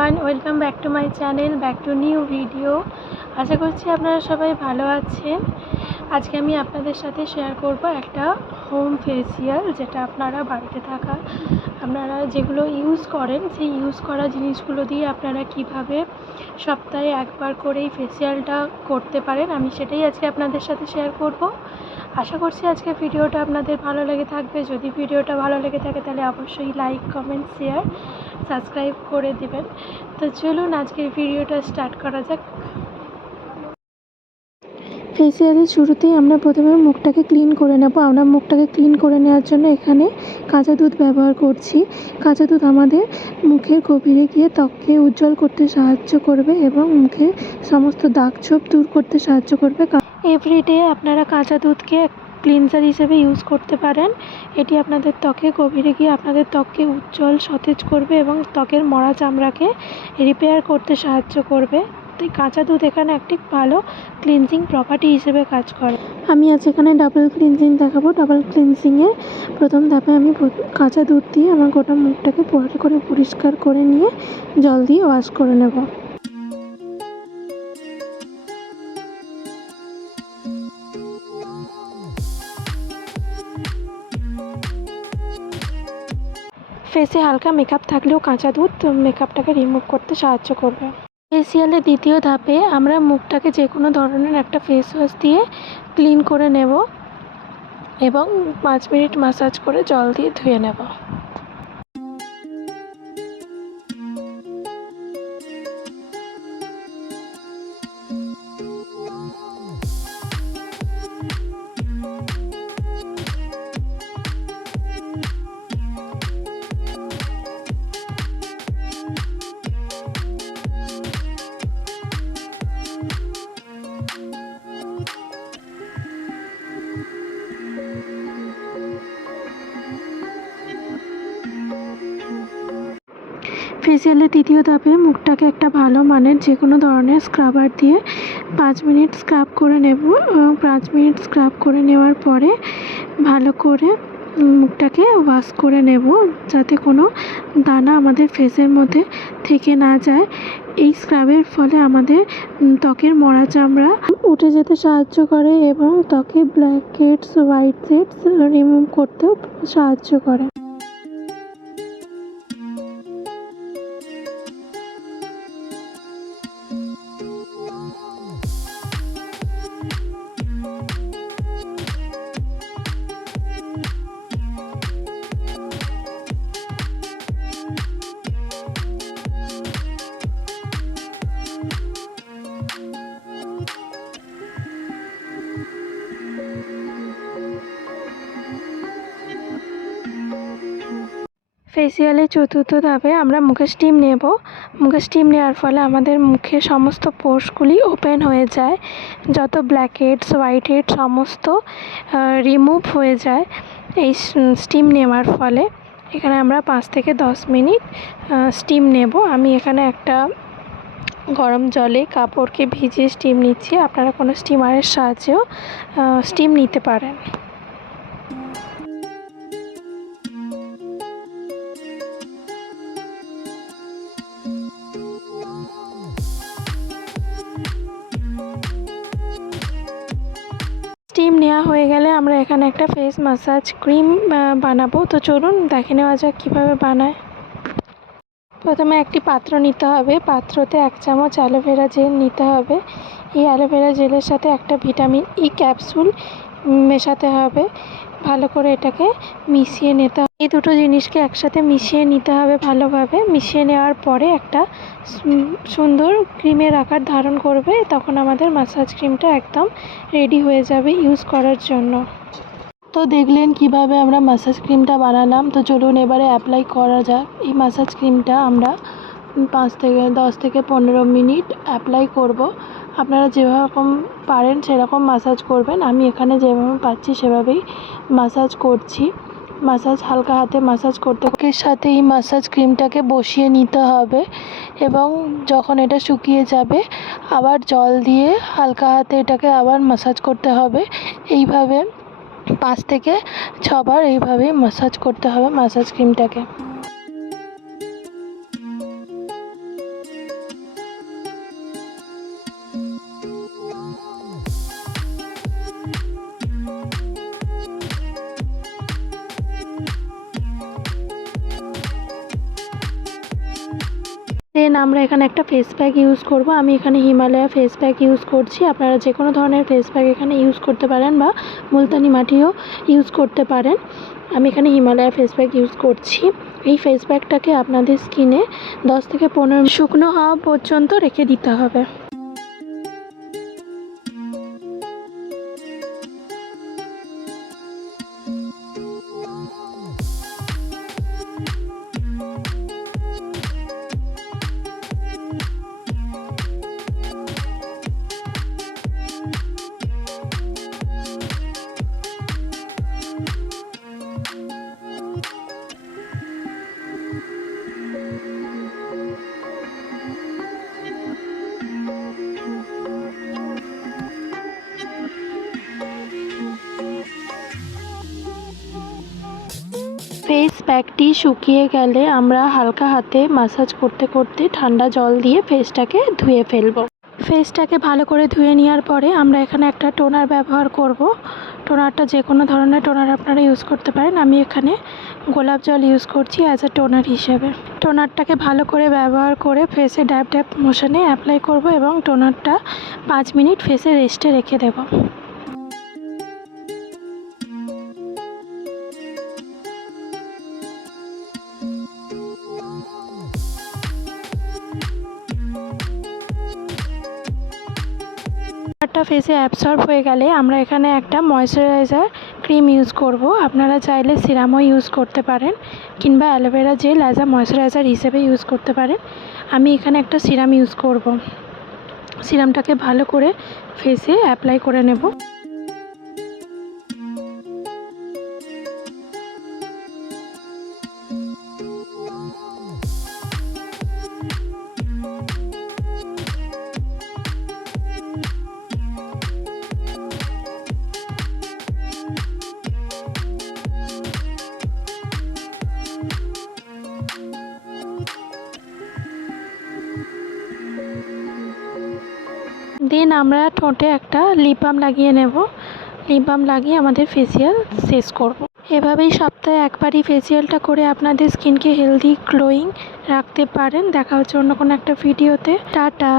Everyone, welcome back to my channel, back to new video. আশা করছি আপনারা সবাই ভালো আছেন। আজকে আমি আপনাদের সাথে শেয়ার করব একটা হোম ফেসিয়াল, যেটা আপনারা বাড়িতে থাকা আপনারা যেগুলো ইউজ করেন, সেই ইউজ করা জিনিসগুলো দিয়ে আপনারা কিভাবে সপ্তাহে একবার করে এই ফেসিয়ালটা করতে পারেন, আমি সেটাই আজকে আপনাদের সাথে শেয়ার করব। আশা করছি আজকে ভিডিওটা আপনাদের ভালো লেগে থাকবে। যদি ভিডিওটা ভালো লেগে থাকে তাহলে অবশ্যই লাইক, কমেন্ট, শেয়ার, সাবস্ক্রাইব করে দিবেন। তো চলুন আজকের ভিডিওটা স্টার্ট করা যাক। ফেসিয়ালের শুরুতেই আমরা প্রথমে মুখটাকে ক্লিন করে নেব। আমরা মুখটাকে ক্লিন করে নেওয়ার জন্য এখানে কাঁচা দুধ ব্যবহার করছি। কাঁচা দুধ আমাদের মুখের গভীরে গিয়ে ত্বককে উজ্জ্বল করতে সাহায্য করবে এবং মুখে সমস্ত দাগ ছোপ দূর করতে সাহায্য করবে। এভরিডে আপনারা কাঁচা দুধকে ক্লিনজার হিসেবে ইউজ করতে পারেন। এটি আপনাদের ত্বকে গভীরে গিয়ে আপনাদের ত্বককে উজ্জ্বল, সতেজ করবে এবং ত্বকের মরা চামড়াকে রিপেয়ার করতে সাহায্য করবে। তাই কাঁচা দুধ এখানে একটি ভালো ক্লিনজিং প্রপার্টি হিসেবে কাজ করে। আমি আজ এখানে ডাবল ক্লিনজিং দেখাবো। ডাবল ক্লিনজিংয়ে প্রথম ধাপে আমি কাঁচা দুধ দিয়ে আমার গোটা মুখটাকে ভালো করে পরিষ্কার করে নিয়ে জল দিয়ে ওয়াশ করে নেব। ফেসে হালকা মেকআপ থাকলেও কাঁচা দুধ মেকআপটাকে রিমুভ করতে সাহায্য করবে। ফেসিয়ালের দ্বিতীয় ধাপে আমরা মুখটাকে যে কোনো ধরনের একটা ফেস ওয়াশ দিয়ে ক্লিন করে নেব এবং 5 মিনিট ম্যাসাজ করে জল দিয়ে ধুয়ে নেব। ফেসিয়ালের তৃতীয় ধাপে মুখটাকে একটা ভালো মানের যে কোনো ধরনের স্ক্রাবার দিয়ে 5 মিনিট স্ক্রাব করে নেব। 5 মিনিট স্ক্রাব করে নেওয়ার পরে ভালো করে মুখটাকে ওয়াশ করে নেব, যাতে কোনো দানা আমাদের ফেসের মধ্যে থেকে না যায়। এই স্ক্রাবের ফলে আমাদের ত্বকের মরা চামড়া উঠে যেতে সাহায্য করে এবং ত্বকে blackheads, whiteheads remove করতেও সাহায্য করে। ফেসিয়ালের চতুর্থ ধাপে আমরা মুখে স্টিম নেব। মুখে স্টিম নেওয়ার ফলে আমাদের মুখে সমস্ত পোর্সগুলি ওপেন হয়ে যায়, যত ব্ল্যাক হেডস, হোয়াইট হেড সমস্ত রিমুভ হয়ে যায় এই স্টিম নেওয়ার ফলে। এখানে আমরা 5 থেকে 10 মিনিট স্টিম নেব। আমি এখানে একটা গরম জলে কাপড়কে ভিজিয়ে স্টিম নিচ্ছি। আপনারা কোনো স্টিমারের সাহায্যেও স্টিম নিতে পারেন। স্টিম নেওয়া হয়ে গেলে আমরা এখানে একটা ফেস ম্যাসাজ ক্রিম বানাবো। তো চলুন দেখে নেওয়া যাক কীভাবে বানায়। প্রথমে একটি পাত্র নিতে হবে। পাত্রতে 1 চামচ অ্যালোভেরা জেল নিতে হবে। এই অ্যালোভেরা জেলের সাথে একটা ভিটামিন ই ক্যাপসুল মেশাতে হবে। ভালো করে এটাকে মিশিয়ে নিতে হবে। এই দুটো জিনিসকে একসাথে মিশিয়ে নিতে হবে ভালোভাবে। মিশিয়ে নেওয়ার পরে একটা সুন্দর ক্রিমের আকার ধারণ করবে। তখন আমাদের ম্যাসাজ ক্রিমটা একদম রেডি হয়ে যাবে ইউজ করার জন্য। তো দেখলেন কিভাবে আমরা ম্যাসাজ ক্রিমটা বানালাম। তো চলুন এবারে অ্যাপ্লাই করা যাক। এই ম্যাসাজ ক্রিমটা আমরা 10 থেকে 15 মিনিট অ্যাপ্লাই করব। আপনারা যেরকম পারেন সেরকম ম্যাসাজ করবেন। আমি এখানে যেভাবে পাচ্ছি সেভাবেই ম্যাসাজ করছি। ম্যাসাজ হালকা হাতে ম্যাসাজ করতে এর সাথে এই ম্যাসাজ ক্রিমটাকে বসিয়ে নিতে হবে এবং যখন এটা শুকিয়ে যাবে আবার জল দিয়ে হালকা হাতে এটাকে আবার ম্যাসাজ করতে হবে। এইভাবে 5 থেকে 6 বার এইভাবেই ম্যাসাজ করতে হবে ম্যাসাজ ক্রিমটাকে। আমরা এখানে একটা ফেস প্যাক ইউজ করব। আমি এখানে হিমালয়া ফেস প্যাক ইউজ করছি। আপনারা যে কোনো ধরনের ফেস প্যাক এখানে ইউজ করতে পারেন বা মুলতানি মাটিও ইউজ করতে পারেন। আমি এখানে হিমালয়া ফেস প্যাক ইউজ করছি। এই ফেস প্যাকটাকে আপনাদের স্কিনে 10 থেকে 15 শুকনো হওয়া পর্যন্ত রেখে দিতে হবে। ফেস প্যাকটি শুকিয়ে গেলে আমরা হালকা হাতে ম্যাসাজ করতে করতে ঠান্ডা জল দিয়ে ফেসটাকে ধুয়ে ফেলব। ফেসটাকে ভালো করে ধুয়ে নেওয়ার পরে আমরা এখানে একটা টোনার ব্যবহার করব। টোনারটা যে কোনো ধরনের টোনার আপনারা ইউজ করতে পারেন। আমি এখানে গোলাপ জল ইউজ করছি অ্যাজ আ টোনার হিসেবে। টোনারটাকে ভালো করে ব্যবহার করে ফেসে ড্যাব ড্যাব মোশনে অ্যাপ্লাই করব এবং টোনারটা 5 মিনিট ফেসে রেস্টে রেখে দেব। টোনারটা ফেসে অ্যাবসর্ব হয়ে গেলে আমরা এখানে একটা ময়শ্চারাইজার ক্রিম ইউজ করব। আপনারা চাইলে সিরামও ইউজ করতে পারেন কিংবা aloe vera gel as a moisturiser হিসেবে ইউজ করতে পারেন। আমি এখানে একটা সিরাম ইউজ করব। সিরামটাকে ভালো করে ফেসে অ্যাপ্লাই করে নেব। দেন আমরা ঠোঁটে একটা লিপ বাম লাগিয়ে নেব। লিপ বাম লাগিয়ে আমাদের ফেসিয়াল শেষ করব। এভাবেই সপ্তাহে একবারই ফেসিয়ালটা করে আপনাদের স্কিনকে হেলদি গ্লোয়িং রাখতে পারেন। দেখা হচ্ছে অন্য কোনো একটা ভিডিওতে। টাটা।